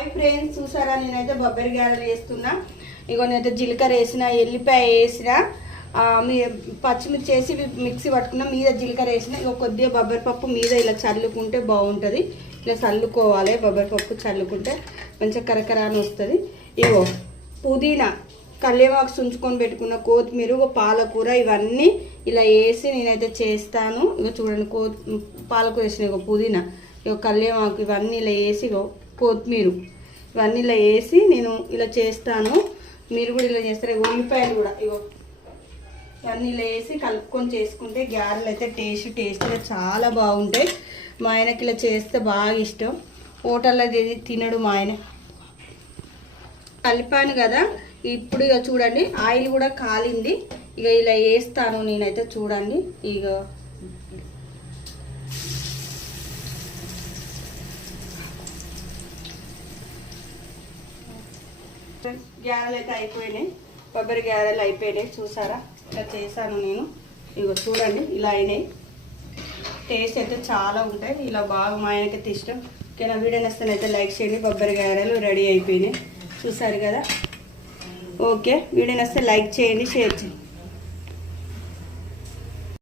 Hi friends చూసారా? నేనైతే బొబ్బరి గారెలు వేస్తున్నా. ఇగో నేనైతే జీలకర్ర వేసిన ఎల్లిపాయ వేసిన మీ పచ్చిమిర్చి వేసి మిక్సీ పట్టుకున్న మీద జీలకర్ర వేసిన ఇక కొద్దిగా బొబ్బరి పప్పు మీద ఇలా చల్లుకుంటే బాగుంటుంది. ఇలా చల్లుకోవాలి బొబ్బరి పప్పు చల్లుకుంటే మంచిగా కరకర అని వస్తుంది. ఇగో పుదీనా కల్లేమాకు చుంచుకొని పెట్టుకున్న కొత్తిమీర పాలకూర ఇవన్నీ ఇలా వేసి నేనైతే చేస్తాను. ఇగో చూడండి కో పాలకూర వేసిన ఇక పుదీనా ఇగో కల్లేమాకు ఇవన్నీ ఇలా వేసి ఇగో కొత్తిమీర ఇవన్నీ ఇలా వేసి నేను ఇలా చేస్తాను. మీరు కూడా ఇలా చేస్తారు? ఉల్లిపాయలు కూడా ఇగో. ఇవన్నీ ఇలా వేసి కలుపుకొని చేసుకుంటే గ్యారెలు అయితే టేస్ట్ టేస్ట్గా చాలా బాగుంటాయి. మా ఆయనకి ఇలా చేస్తే బాగా ఇష్టం. హోటల్లో ఇది తినడు మా ఆయన. కలిపాను కదా ఇప్పుడు ఇక చూడండి ఆయిల్ కూడా కాలింది. ఇక ఇలా వేస్తాను నేనైతే చూడండి. ఇక గ్యారెలు అయితే అయిపోయినాయి. కొబ్బరి గ్యారెలు అయిపోయినాయి. చూసారా? ఇలా చేశాను నేను. ఇగో చూడండి ఇలా అయినాయి. టేస్ట్ అయితే చాలా ఉంటాయి. ఇలా బాగా మా ఆయనకైతే ఇష్టం. ఓకేనా? వీడియో నచ్చితే లైక్ చేయండి. కొబ్బరి గారెలు రెడీ అయిపోయినాయి. చూసారు కదా? ఓకే. వీడియో నచ్చితే లైక్ చేయండి షేర్ చేయండి.